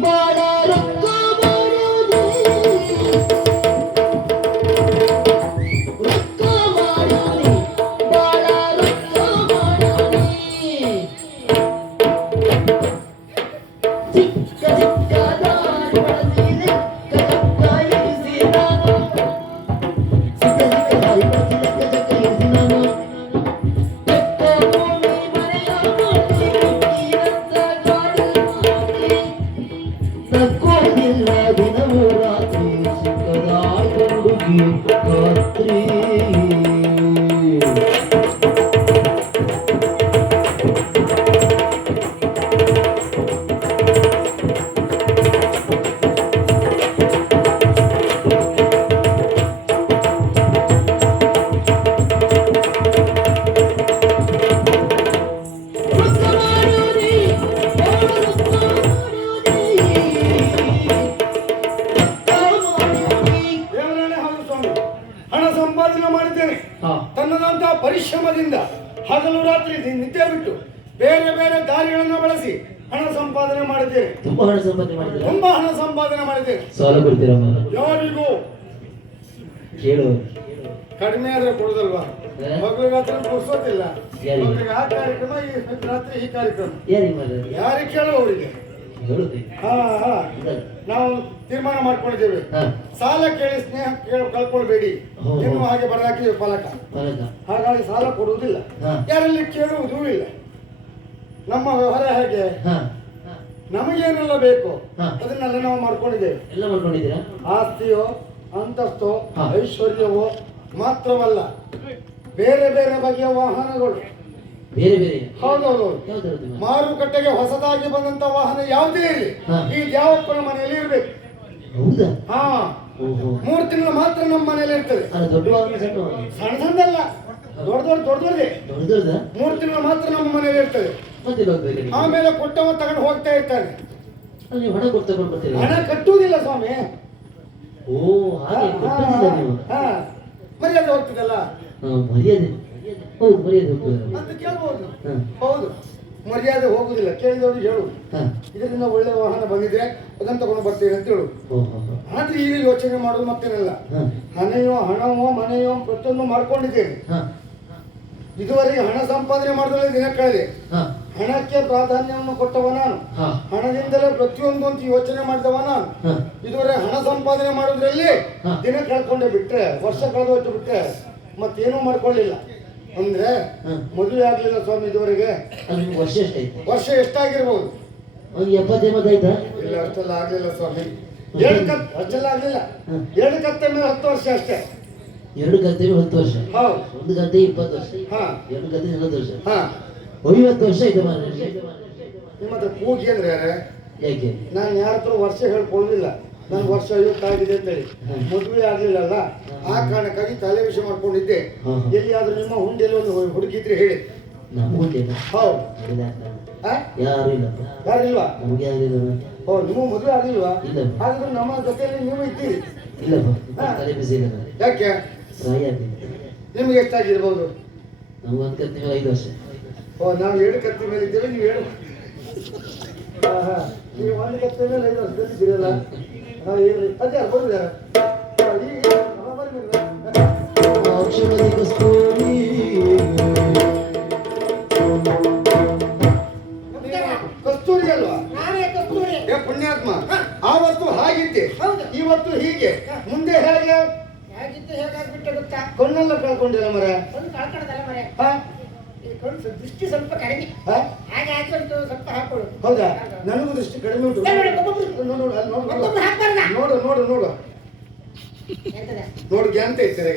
Bye. ರಾತ್ರಿ ನಿದ್ದೆ ಬಿಟ್ಟು ಬೇರೆ ಬೇರೆ ದಾರಿಗಳನ್ನು ಬಳಸಿ ಹಣ ಸಂಪಾದನೆ ಮಾಡಿದ್ದೇನೆ ತುಂಬಾ ಹಣ ಸಂಪಾದನೆ ಮಾಡಿದ್ದೇನೆ ತುಂಬಾ ಹಣ ಸಂಪಾದನೆ ಮಾಡಿದ್ದೇನೆ ಸಾಲ ಕೊಡ್ತೀರಮ್ಮ ಯಾರಿಗೂ? ಕೇಳು. ಕಡಿಮೆ ಆದ್ರೆ ಕೊಡುದಲ್ವಾ? ಮಗಳಿಗೆ ಹಗಲು ರಾತ್ರಿ ಕೊಡ್ಸೋದಿಲ್ಲ? ಮಕ್ಕಳಿಗೆ ಆ ಕಾರ್ಯಕ್ರಮ ಈ ರಾತ್ರಿ ಈ ಕಾರ್ಯಕ್ರಮ. ಯಾರಿಗೆ ಕೇಳು ಅವರಿಗೆ? ಹಾ ಹಾ. ನಾವು ತೀರ್ಮಾನ ಮಾಡ್ಕೊಂಡಿದ್ದೇವೆ. ಸಾಲ ಕೇಳಿ ಸ್ನೇಹ ಕೇಳಿ ಕಳ್ಕೊಳ್ಬೇಡಿ. ನೀವು ಹಾಗೆ ಬರಲಾಕಿ ಫಲಕ. ಹಾಗಾಗಿ ಸಾಲ ಕೊಡುವುದಿಲ್ಲ. ಯಾರಲ್ಲಿ ಕೇಳುವುದೂ ಇಲ್ಲ. ನಮ್ಮ ವ್ಯವಹಾರ ಹೇಗೆ? ಹಾ. ನಮಗೇನೆಲ್ಲ ಬೇಕು. ಅದನ್ನೆಲ್ಲ ನಾವು ಮಾಡ್ಕೊಂಡಿದ್ದೇವೆ. ಎಲ್ಲ ಮಾಡ್ಕೊಂಡಿದ್ದೀರಾ? ಆಸ್ತಿಯೋ ಅಂತಸ್ತೋ ಐಶ್ವರ್ಯವೋ ಮಾತ್ರವಲ್ಲ ಬೇರೆ ಬೇರೆ ಬಗೆಯ ವಾಹನಗಳು. ಬೇರೆ ಬೇರೆ. ಹೌದೌದು. ಮಾರುಕಟ್ಟೆಗೆ ಹೊಸದಾಗಿ ಬಂದಂತ ವಾಹನ ಯಾವುದೇ ಇರಲಿ. ಈ ದ್ಯಾವಪ್ಪನ ಮನೆಯಲ್ಲಿ ಇರಬೇಕು. ಹೌದಾ? ಹಾ. ಮೂರು ತಿಂಗಳು ಮಾತ್ರ ನಮ್ಮ ಮನೇಲಿ ಇರ್ತದೆ. ಸಣ್ಣ ಸಣ್ಣದಲ್ಲ. ದೊಡ್ಡ ದೊಡ್ಡ ದೊಡ್ಡ ದೊಡ್ಡದೇ. ದೊಡ್ಡ ಮೂರು ತಿಂಗಳು ಮಾತ್ರ ನಮ್ಮ ಮನೇಲಿ ಇರ್ತದೆ. ಆಮೇಲೆ ಕೊಟ್ಟವ ತಗೊಂಡು ಹೋಗ್ತಾ ಇರ್ತಾನೆ. ಹಣ ಕಟ್ಟುವುದಿಲ್ಲ ಸ್ವಾಮಿ. ಓ. ಮರ್ಯಾದೆ ಹೋಗ್ತದಲ್ಲ. ಮರ್ಯಾದೆ. ಹೌದು ಮರ್ಯಾದೆ ಅಂತ ಕೇಳ್ಬೋದು. ಹೌದು. ಮರ್ಯಾದೆ ಹೋಗುದಿಲ್ಲ. ಕೇಳಿದವರು ಹೇಳು ಇದರಿಂದ ಒಳ್ಳೆ ವಾಹನ ಬಂದಿದೆ ಅದನ್ನು ತಗೊಂಡು ಬರ್ತೀನಿ ಅಂತ ಹೇಳು ಆದ್ರೆ ಈಗ ಯೋಚನೆ ಮಾಡೋದು ಮತ್ತೇನಲ್ಲ. ಹಣೆಯೋ ಹಣವೋ ಮನೆಯೋ ಪ್ರತಿಯೊಂದು ಮಾಡ್ಕೊಂಡಿದ್ದೇನೆ. ಇದುವರೆಗೆ ಹಣ ಸಂಪಾದನೆ ಮಾಡಿದ್ರೆ ದಿನ ಕಳೆದೆ. ಹಣಕ್ಕೆ ಪ್ರಾಧಾನ್ಯವನ್ನು ಕೊಟ್ಟವ ನಾನು. ಹಣದಿಂದಲೇ ಪ್ರತಿಯೊಂದು ಅಂತ ಯೋಚನೆ ಮಾಡಿದವ ನಾನು. ಇದುವರೆ ಇದುವರೆಗೆ ಹಣ ಸಂಪಾದನೆ ಮಾಡೋದ್ರಲ್ಲಿ. ದಿನ ಕಳ್ಕೊಂಡೆ ಬಿಟ್ರೆ ವರ್ಷ ಕಳೆದು ಹೋಯ್ತು ಬಿಟ್ರೆ ಮತ್ತೇನೂ ಮಾಡ್ಕೊಳ್ಳಿಲ್ಲ. ಅಂದ್ರೆ. ಮದುವೆ ಆಗ್ಲಿಲ್ಲ ಸ್ವಾಮಿ ಇದುವರೆಗೆ. ನಿಮ್ಗೆ ವರ್ಷ ಎಷ್ಟಾಯ್ತು? ವರ್ಷ ಎಷ್ಟಾಗಿರ್ಬೋದು? ಒಂದು ಎಪ್ಪತ್ತು ಎಂಬತ್ತು ಆಯ್ತಾ? ಇಲ್ಲ ಅಷ್ಟೆಲ್ಲ ಆಗ್ಲಿಲ್ಲ ಸ್ವಾಮಿ. ಎರಡು ಕತ್ ಅಷ್ಟೆಲ್ಲ ಆಗ್ಲಿಲ್ಲ. ಏಳು ಕತ್ತೆ ಮೇಲೆ ಹತ್ತು ವರ್ಷ ಅಷ್ಟೇ. ಎರಡು ಗದ್ದೆ ಹತ್ತು ವರ್ಷ? ಹೌದು. ಒಂದು ಗದ್ದೆ ಇಪ್ಪತ್ತು ವರ್ಷ? ಹಾ. ಎರಡು ಗದ್ದೆ ನಲವತ್ತು ವರ್ಷ? ಹಾ. ಐವತ್ತು ವರ್ಷ ಇದೆ ಮಾರ್ರೆ. ನಿಮ್ಮ ಹತ್ರ ಕೂಗಿ ಅಂದ್ರೆ ಯಾಕೆ? ನಾನು ಯಾರ ಹತ್ರ ವರ್ಷ ಹೇಳ್ಕೊಳ್ಳೋದಿಲ್ಲ. ನನ್ ವರ್ಷ ಐವತ್ತಾಗಿದೆ ಅಂತ ಹೇಳಿ ಮದುವೆ ಆಗಲಿಲ್ಲಲ್ಲ? ಆ ಕಾರಣಕ್ಕಾಗಿ ತಲೆ ವಿಷಯ ಮಾಡ್ಕೊಂಡಿದ್ದೆ. ಎಲ್ಲಿ ಎಲ್ಲಿಯಾದ್ರೂ ನಿಮ್ಮ ಹುಂಡಿಯಲ್ಲಿ ಒಂದು ಹುಡುಗಿದ್ರೆ ಹೇಳಿ. ಹೌದು? ಯಾರು ಯಾರಿಲ್ವಾ? ಆಗಲಿಲ್ಲ ಓ ನಿಮ್ಮ ಮದುವೆ ಆಗಿಲ್ವಾ ಇಲ್ಲ. ಹಾಗಾದ್ರೆ ನಮ್ಮ ಜೊತೆಯಲ್ಲಿ ನೀವು ಇದ್ದೀರಿ. ಇಲ್ಲ ನನಗೆ. ಯಾಕೆ? ನಿಮ್ಗೆ ಎಷ್ಟಾಗಿರ್ಬೋದು? ನಾವು ಒಂದು ಕತ್ತಿ ಮೇಲೆ ಐದು ವರ್ಷ. ಓ ನಾವು ಎರಡು ಕತ್ತಿ ಮೇಲೆ ಇದ್ದೇವೆ ನೀವು ಹೇಳು ಹಾ, ಹಾ. ನೀವು ಒಂದು ಕತ್ತಿ ಮೇಲೆ ಐದು ವರ್ಷದಲ್ಲಿ ಇದ್ದೀರಲ್ಲ? ಕಸ್ತೂರಿ ಅಲ್ವಾ? ಪುಣ್ಯಾತ್ಮ ಆವತ್ತು ಹಾಗಿದ್ದೆ. ಇವತ್ತು ಹೀಗೆ. ಮುಂದೆ ಹೇಗೆ? ಹೇಗಿದ್ದು ಹೇಗಾಗ್ಬಿಟ್ಟೆ ಗೊತ್ತಾ? ಕಣ್ಣೆಲ್ಲ ಕಳ್ಕೊಂಡಿಲ್ಲ ಮರ? ಮರೆ? ಹಾ? ಕಣ್ಣು ದೃಷ್ಟಿ ಸ್ವಲ್ಪ ಕಡಿಮೆ? ಹಾಗೆ ಒಂದು ಸ್ವಲ್ಪ ಹಾಕೊಳ್ಳು. ಹೌದಾ? ನನಗೂ ದೃಷ್ಟಿ ಕಡಿಮೆ ಉಂಟು. ನೋಡಿ, ನೋಡು ನೋಡು, ನೋಡು, ನೋಡು. ಗ್ಯಾಂತ ಇರ್ತದೆ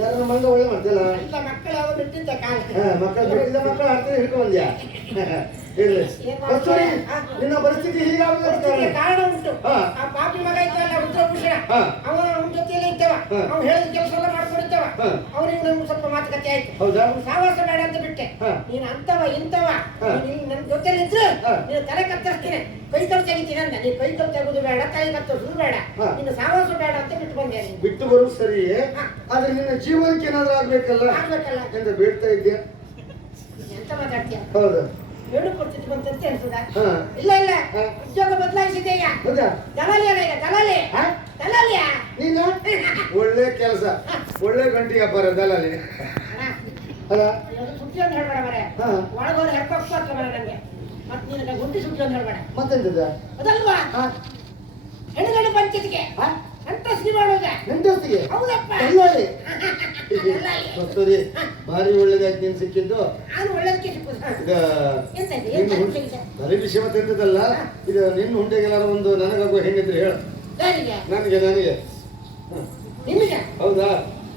ಯಾರು ನಮ್ಮ ಮಗ. ಒಳ್ಳೆ ಮಾಡ್ತಲ್ಲ ಮಕ್ಕಳು ಬಿಟ್ಟಿದ್ದ ಕಾಲ. ಮಕ್ಕಳು ಬಿಟ್ಟಿದ್ದ ಮಕ್ಕಳು ಆಡ್ತಾರೆ ಹಿಡ್ಕೊಂಡ್ಯಾ ಇರ್ಲಿ ಕಸ್ತೂರಿ ನಿನ್ನ ಪರಿಸ್ಥಿತಿ ಹೀಗಾಗುತ್ತೆ ಕಾರಣ ಉಂಟು. ಆ ಪಾಪಿ ಮಗ ಇದ್ದಲ್ಲ ರುದ್ರಭೂಷಣ. ಅವನ ಜೊತೆಯಲ್ಲಿ ಇದ್ದವ. ಅವ್ನು ಹೇಳಿದ ಕೆಲಸ ಎಲ್ಲ ಮಾಡ್ಕೊಂಡಿದ್ದವ ಅವ್ರಿಗೆ ನಮ್ಗೆ ಸ್ವಲ್ಪ ಮಾತುಕತೆ ಆಯ್ತು. ಹೌದಾ? ಅವ್ನು ಸಾವಾಸ ಬೇಡ ಅಂತ ಬಿಟ್ಟೆ. ನೀನು ನೀನ್ ಅಂತವ ಇಂತವ. ಹಾ. ನನ್ನ ಜೊತೆಲಿ ಇದ್ರೆ. ನೀನು ತಲೆ ಕತ್ತರಿಸ್ತೀನಿ. ಕೈ ಕಲ್ ತೆಗಿತೀನಿ ಅಂದ. ನೀನ್ ಕೈ ಕಲ್ ತೆಗೆದು ಬೇಡ ಕೈ ಕತ್ತರಿಸೋದು ಬೇಡ. ನಿನ್ನ ಸಾವಾಸ ಬೇಡ ಅಂತ ಬಿಟ್ಟು ಬಂದೆ ನೀನು. ಬಿಟ್ಟು ಬರು ಸರಿ. ಆದ್ರೆ ನಿನ್ನ ಜೀವನಕ್ಕೆ ಏನಾದ್ರೂ ಆಗ್ಬೇಕಲ್ಲ? ಆಗ್ಬೇಕಲ್ಲ. ಅಂತ ಬೇಡ್ತಾ ಇದ್ದೆ ಎಂತ ಮಾತಾಡ್ತೀಯ? ಹೌದು. ಬಂತಂತ ಹಾ. ಇಲ್ಲ ಇಲ್ಲ. ಉದ್ಯೋಗ ದಲಾಲಿ ಅಲ್ಲ ಈಗ ದಲಾಲಿ ನೀನು? ಒಳ್ಳೆ ಕೆಲಸ. ಒಳ್ಳೆ ಗಂಟೆ ವ್ಯಾಪಾರ ದಲಾಲಿ. ಅಲ್ಲ? ಸುದ್ದಿ ಅಂತ ಹೇಳ್ಬೇಡ ಮರೆ ಅಂತ ಮರೆ ಮತ್ತೆ ಗುಂಡಿ ಸುದ್ದಿ ಅಂತ ಹೇಳ್ಬೇಡ. ಮತ್ತೆಂತದ? ಅದಲ್ವಾ? ಹಾ. ಹೆಣ್ಣುಗಂಡು ಪಂಚಾಯತ್ಗೆ ಶ್ರೀ ಮಾಡೋದ? ನೆಂಟಸ್ತಿಗೆ ಹೌದಪ್ಪ. ದಲ್ಲಾಳಿ. ಗೊತ್ತರಿ ಭಾರಿ ಒಳ್ಳೇದಾಗಿ ನೀನ್ ಸಿಕ್ಕಿದ್ದು. ನಾನು ಒಳ್ಳೇದಕ್ಕೆ? ಬರೀ ವಿಷಯ ಮತ್ತೆ ಇದು ನಿನ್ನ ಹುಂಡೆಗೆಲ್ಲಾರು ಒಂದು ನನಗಾಗುವ ಹೆಣ್ಣಿದ್ರೆ ಹೇಳು. ನನಗೆ ನನಗೆ. ನಿಮಗೆ ಹೌದಾ?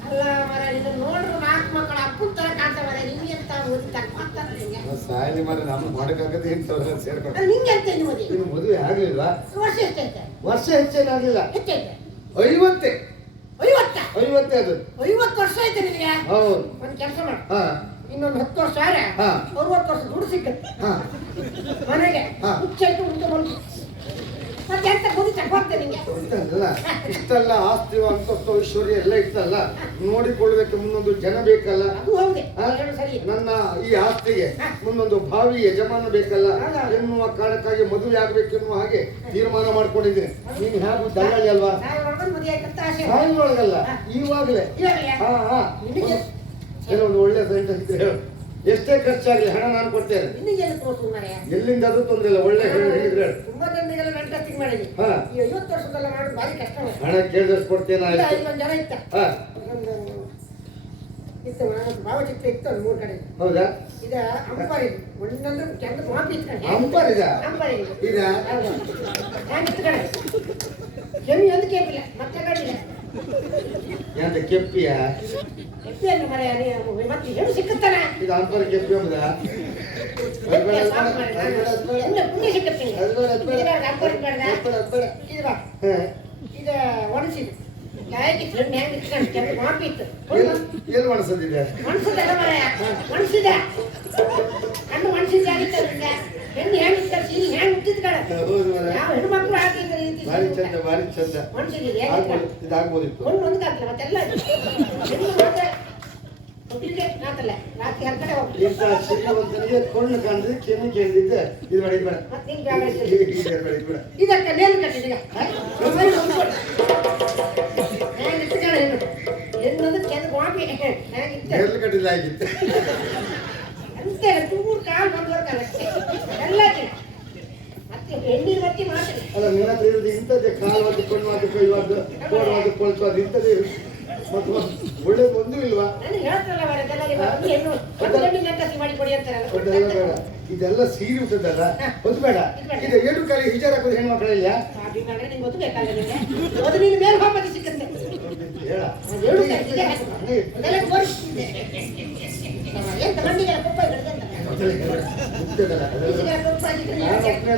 ಅಲ್ಲ ಮರ ಇದು ನೋಡ್ರು ನಾಲ್ಕು ಮಕ್ಕಳ ಅಪ್ಪನ ತರ ಕಾಣ್ತಾವರೆ ನಿಮ್ಗೆ ಅಂತ ಓದಿ ತಕ್ಕಾಗ್ತಾರ ನಿಂಗೆ ನಾವ್ ಸಾಯಲಿ ಮಾರ ನಮ್ಮ ಮಾಡಕ್ಕಾಗತ್ತೆ ಏನು ಸೇರ್ಕೊಂಡು ಅದು ನಿಂಗೆ ಅಂತ ಇನ್ನು ಮದುವೆ ಆಗ್ಲಿಲ್ಲ. ವರ್ಷ ಹೆಚ್ಚೇನಾಗಿಲ್ಲ ವರ್ಷ ಹೆಚ್ಚೇನಾಗ್ಲಿಲ್ಲ. ಹೆಚ್ಚೈತೆ? ಐವತ್ತೇ. ಐವತ್ತ? ಐವತ್ತೇ ಅದು. ಐವತ್ತು ವರ್ಷ ಐತೆ ನಿನಗೆ? ಹೌದು. ಒಂದು ಕೆಲಸ ಮಾಡು. ಹಾ. ಇನ್ನೊಂದು ಹತ್ತು ವರ್ಷ ಆದ್ರೆ ಹಾ. ಅರವತ್ತು ವರ್ಷ ದುಡ್ಡು ಸಿಕ್ಕತ್ತೆ ಹಾ. ಮನೆಗೆ ಹಾ. ಹುಚ್ಚಾಯ್ತು ಉಂಟು ಬಂತು. ಮತ್ತೆ ಎಂತ ಬುದ್ಧಿ ನಿಂಗೆ? ಇಷ್ಟಲ್ಲ ಇಷ್ಟೆಲ್ಲ ಆಸ್ತಿ ಅಂತಸ್ತು ಐಶ್ವರ್ಯ ಎಲ್ಲ ಇತ್ತಲ್ಲ? ನೋಡಿಕೊಳ್ಳಬೇಕು ಮುಂದೊಂದು ಜನ ಬೇಕಲ್ಲ? ಅದು ಹೌದೇ. ಸರಿ. ನನ್ನ ಈ ಆಸ್ತಿಗೆ ಮುಂದೊಂದು ಭಾವಿ ಯಜಮಾನ ಬೇಕಲ್ಲ? ಎನ್ನುವ ಕಾರಣಕ್ಕಾಗಿ ಮದುವೆ ಆಗ್ಬೇಕೆನ್ನುವ ಹಾಗೆ ತೀರ್ಮಾನ ಮಾಡ್ಕೊಂಡಿದ್ದೀನಿ. ನೀನು ಹೇಗೂ ದಲ್ಲಾಳಿ ಅಲ್ವಾ? ನಾನು ಕೆಲವೊಂದು ಒಳ್ಳೆ ಇದ್ರೆ ಎಷ್ಟೇ ಖರ್ಚಾಗಲಿ ಹಣ ನಾನು ಕೊಡ್ತೇನೆ. ಎಲ್ಲಿಂದ ಅದು ತೊಂದ್ರೆ ಇಲ್ಲ ಒಳ್ಳೆ ಹೇಳಿ ಹೇಳಿದ್ರೆ ಹಣ ಕೇಳಿದಷ್ಟು ಕೊಡ್ತೇನೆ ಭಾವಚಿತ್ರ ಇತ್ತು ಒಂದು ಮೂರು ಕಡೆ. ಹೌದಾ? ಇದ ಅಂಪರ್ ಇದು. ಒಂದೊಂದು ಚಂದ ಮಾಪಿ ಇಟ್ಕೊಂಡು ಅಂಬಾರ್ ಇದ? ಅಂಪರ್ ಇದು ಇದ? ಹೌದು. ನಾನು ಇಟ್ಕೊಂಡೆ ಜಮಿ ಒಂದು ಕೇಪಿಲ್ಲ ಮತ್ತೆ ಕಡಿಲ್ಲ ಎಂತ ಕೆಪ್ಪಿಯ ಎಪ್ಪಿ ಅಂದ್ರೆ ಮರ ಮತ್ತೆ ಹೇಳು ಸಿಕ್ಕುತ್ತಾನ ಇದು ಅಂಬಾರ ಕೆಪ್ಪಿ ಎಂಬುದ ಎಲ್ಲ ಪುಣ್ಯ ಸಿಕ್ಕತ್ತೆ ಅಂಬಾರ್ ಇಟ್ಕೊಂಡ ಇದು ಬಾ ಇದು ಒಣಸಿದು ಗಾಯಕ್ಕೆ ಚೆಂಡು ಹೆಂಗೆ ಇಟ್ಕೊಂಡು ಚಂದ ಮಾಪಿ ಇತ್ತು ಎಲ್ಲಿ ಮಾಡಿಸೋದಿದೆ ಮನ್ಸದಲ್ಲ ಮರ ಮನ್ಸಿದ ಕಣ್ಣು ಮನ್ಸಿದ ಆಗಿತ್ತು ಅದರಿಂದ ಹೆಣ್ಣು ಹೆಣ್ಣು ಇತ್ತು ಸೀರೆ ಹೆಣ್ಣು ಹುಟ್ಟಿದ್ ಕಡ ಹೌದು ಮಾರ್ರೆ. ಯಾವ ಹೆಣ್ಮಕ್ಳು ಹಾಕಿದ್ರೆ ಈ ರೀತಿ ಭಾರಿ ಚಂದ ಭಾರಿ ಚಂದ ಮನ್ಸಿಗೆ ಆಗ್ಬೋದು ಇದಾಗ್ಬೋದಿತ್ತು ಒಂದು ಒಂದು ಕಾಗ್ತಲ್ಲ ಮತ್ತೆಲ್ಲ ಹೆಣ್ಣು ಮಾತ್ರ ಹುಟ್ಟಿಗೆ ಮಾತಲ್ಲ ರಾತ್ರಿ ಹತ್ತು ಕಡೆ ಹೋಗ್ಲಿ ಇಂಥ ಶ್ರೀಮಂತನಿಗೆ ಕೊಂಡು ಕಂಡ್ರೆ ಕೆಮ್ಮಿ ಕೇಳಿದ್ದೆ ಇದು ಮಾಡಿ ಬೇಡ ಮತ್ತೆ ನಿಂಗೆ ಬೇಡ ಅಷ್ಟೇ. ಇದು ಬೇಡ ಇದು ಬೇಡ ಇದಕ್ಕೆ ನೇಲು ಕಟ್ಟಿದೀಗ ಹೆಂಗೆ ಇಟ್ಕೊಳ್ಳ ಹೆಣ್ಣು ಹೆಣ್ಣು ಚೆಂದ ಗಾಪಿ ಹೆಂಗೆ ಇತ್ತು ನೇರ್ಲು ಕಟ್ಟಿಲ್ಲ ಆಗಿತ್ತು ಅಂತೆ ಚೂರು ಕಾಲು ಬಂದವರ್ಗಲ್ಲ ಎಲ್ಲ ಜನ ಮತ್ತೆ ಹೆಣ್ಣಿನ ಮತ್ತೆ ಮಾತ್ರ ಅಲ್ಲ ನಿನ್ನ ಹತ್ರ ಇರೋದು ಇಂಥದ್ದೇ ಕಾಲವಾದ ಕಣ್ಣು ಕೊಂಡು ಕೋಡವಾದ ಅದು ಇಂಥದ್ದೇ ಮತ್ತು ಒಳ್ಳೇದು ಒಂದು ಇಲ್ವಾ? ಇದೆಲ್ಲ ಸೀರೆ ಉಂಟದಲ್ಲ ಒಂದು ಬೇಡ. ಇದು ಏಳು ಕಾಲಿ ಹಿಜಾರ ಹಾಕೋದು ಸಿಕ್ಕಂತೆ ಹೇಳ.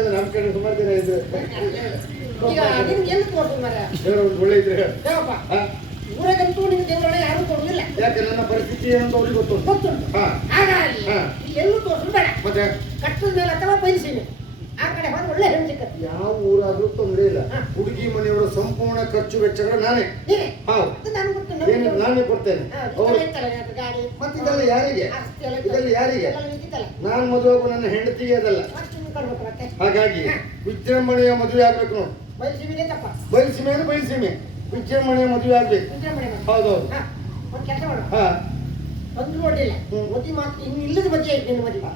ನಮ್ಮ ಕಡೆ ಸುಮಾರು ಜನ ಇದ್ರು ಒಳ್ಳೆ ಇದ್ರೆ? ಊರಾಗಂತೂ ನಿಮ್ಗೆ ದೇವರೊಳಗೆ ಯಾರು ಕೊಡುವುದಿಲ್ಲ. ಯಾಕೆ ನನ್ನ ಪರಿಸ್ಥಿತಿ ಅಂತ ಅವ್ರಿಗೆ ಗೊತ್ತು ಗೊತ್ತುಂಟು ಹಾಗಾಗಿ. ಎಲ್ಲೂ ತೋರ್ಸು ಬೇಡ. ಮತ್ತೆ? ಕಟ್ಟದ ಮೇಲೆ ಅಥವಾ ಬಯಸಿನಿ ಒಳ್ಳೆ ರಂಜಕ ಯಾವ ಊರಾದ್ರೂ ತೊಂದರೆ ಇಲ್ಲ. ಹುಡುಗಿ ಮನೆಯವರ ಸಂಪೂರ್ಣ ಖರ್ಚು ವೆಚ್ಚಗಳು ನಾನೇ. ನೀನೆ ಕೊಡ್ತೇನೆ ಮತ್ತೆ ಇದೆಲ್ಲ ಯಾರಿಗೆ? ಇದೆಲ್ಲ ಯಾರಿಗೆ. ನಾನು ಮದುವೆ ನನ್ನ ಹೆಂಡತಿಗೆ ಅದಲ್ಲ. ಹಾಗಾಗಿ ವಿಜೃಂಭಣೆಯ ಮದುವೆ ಆಗ್ಬೇಕು ನೋಡು. ಬಯಸಿಮೆ ಅಂದ್ರೆ ಬಯಲ್ಸೀಮೆ. ವಿಜೃಂಭಣೆಯ ಮದುವೆ ಆಗ್ಬೇಕು. ಹೌದೌದು. ಹಾ. ಮಾಡು ನೋಡಿಲ್ಲ ಮದುವೆ ಮಾತು ಇನ್ನು ಇಲ್ಲದ ಐತೆ ನಿನ್ನ ಮದುವೆ.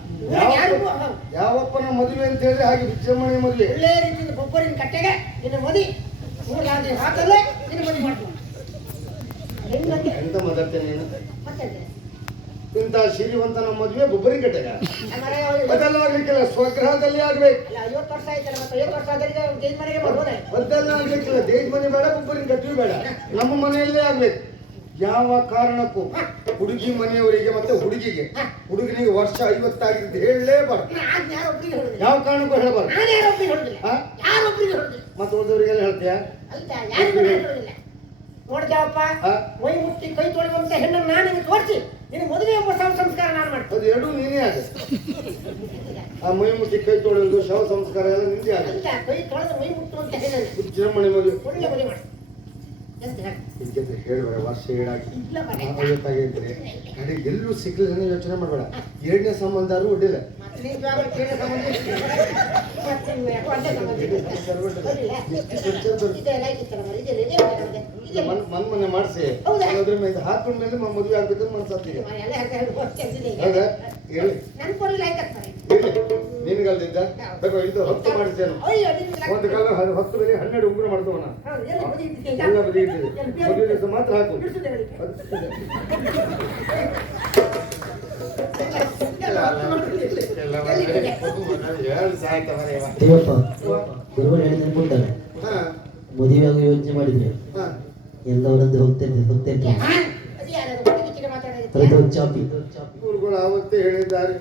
ಯಾವಪ್ಪನ ಮದುವೆ ಅಂತ ಹೇಳಿದ್ರೆ ಹಾಗೆ ವಿಜೃಂಭಣೆ ಮದುವೆ. ಒಳ್ಳೆ ರೀತಿಯಿಂದ ಬೊಬ್ಬರಿನ ಕಟ್ಟೆಗೆ ನಿನ್ನ ಮದಿ. ಮೂರು ಗಾದಿ ಹಾಕಲ್ಲೇ ನಿನ್ನ ಮದುವೆ ಹೆಣ್ಣಂಗೆ ಎಂತ ಮಾತಾಡ್ತೇನೆ ನೀನು? ಇಂಥ ಶ್ರೀವಂತನ ಮದುವೆ ಬೊಬ್ಬರಿ ಕಟ್ಟೆಗ? ಅದೆಲ್ಲ ಆಗ್ಲಿಕ್ಕಿಲ್ಲ ಸ್ವಗ್ರಹದಲ್ಲಿ ಆಗ್ಬೇಕು. ಐವತ್ತು ವರ್ಷ ಆಯ್ತಲ್ಲ ಮತ್ತೆ ಐವತ್ತು ವರ್ಷ ಆದ್ರೆ ಜೈನ್ ಮನೆಗೆ ಅದೆಲ್ಲ ಆಗ್ಲಿಕ್ಕಿಲ್ಲ ದೇಜ್ ಮನೆ ಬೇಡ ಬೊಬ್ಬರಿನ ಕಟ್ಟೆ ಬೇಡ. ನಮ್ಮ ಮನೆಯಲ್ಲೇ ಆಗ್ಬೇಕು. ಯಾವ ಕಾರಣಕ್ಕೂ ಹುಡುಗಿ ಮನೆಯವರಿಗೆ ಮತ್ತೆ ಹುಡುಗಿಗೆ ಹುಡುಗನಿಗೆ ವರ್ಷ ಐವತ್ತಾಗಿದ್ದು ಹೇಳಲೇಬಾರ್ದು. ಯಾವ ಕಾರಣಕ್ಕೂ ಹೇಳಬಾರ್ದು. ಮತ್ತೆ ಉಳಿದವರಿಗೆಲ್ಲ ಹೇಳ್ತೀಯಾ? ನೋಡ್ದ್ಯಾವಪ್ಪ? ಮೈ ಮುಟ್ಟಿ ಕೈ ತೊಳೆಯುವಂತ ಹೆಣ್ಣನ್ನು ನಾನು ನಿಮಗೆ ತೋರಿಸಿ. ನಿನ್ನ ಮದುವೆ ಎಂಬ ಶವ ಸಂಸ್ಕಾರ ನಾನು ಮಾಡ್ತೀನಿ. ಅದು ಎರಡೂ ನೀನೇ ಆಗ ಆ ಮೈ ಮುಟ್ಟಿ ಕೈ ತೊಳೆಯೋದು ಶವ ಸಂಸ್ಕಾರ ಎಲ್ಲ ನಿಂದೆ ಆಗುತ್ತೆ ಕೈ ತೊಳೆದು ಮೈ ಮುಟ್ಟುವಂತ ಹೆಣ್ಣನ್ನು. ವಿಜೃಂಭಣೆ ಮದುವೆ ಮದುವೆ ಮಾಡಿ. ಹೇಳಿ ಇದಕ್ಕೆ ವರ್ಷ ಐವತ್ತಾಗೈತ್ರಿ ಕಡೆಗೆ ಎಲ್ಲೂ ಸಿಗ್ಲಿಲ್ಲ ಯೋಚನೆ ಮಾಡಬೇಡ. ಎರಡನೇ ಸಂಬಂಧಾರು ಒಡ್ಡಿಲ್ಲ ಸಂಬಂಧ ಆದರೂ ಒಡ್ಡಿಲ್ಲ ಮನ್ಮನೆ ಮನ್ ಮನ್ ಮಾಡಿಸಿ? ಅದ್ರ ಮೇಲೆ ಹಾಕೊಂಡ ಮೇಲೆ ಮದುವೆ ಆಗ್ಬೇಕಂತ ಮನ್ಸತ್ತಿಗೆ ಮನೆ ಎಲ್ಲ ಹೇಳ್ತಾ ಹೇಳ್ಬೋದು, ಕೆಲ್ಸದ ಈಗ. ಹೌದಾ ಹೇಳಿ. ಇದು ಹತ್ತು ಮಾಡಿದ್ದೇನು. ಒಂದು ಕಾಲ ಹತ್ತು ಬೆಲೆ ಹನ್ನೆರಡು ಉಂಗುರ ಮಾಡ್ತವನ ಹೌದು, ಎಲ್ಲಿ ಬದಿ ಮದುವೆ ದಿವಸ ಮಾತ್ರ ಹಾಕು. ದೇವಪ್ಪ ಗುರುಗಳು ಹೇಳಿದ್ರೆ ಕೊಡ್ತಾರೆ ಯೋಚನೆ ಮಾಡಿದ್ರೆ? ಎಲ್ಲವರಂದ್ರೆ ಎಲ್ಲವರದ್ದು ಹೋಗ್ತೇನೆ ಹೋಗ್ತೇನೆ ಚಾಪಿ. ಗುರುಗಳು ಆವತ್ತೇ ಹೇಳಿದ್ದಾರೆ.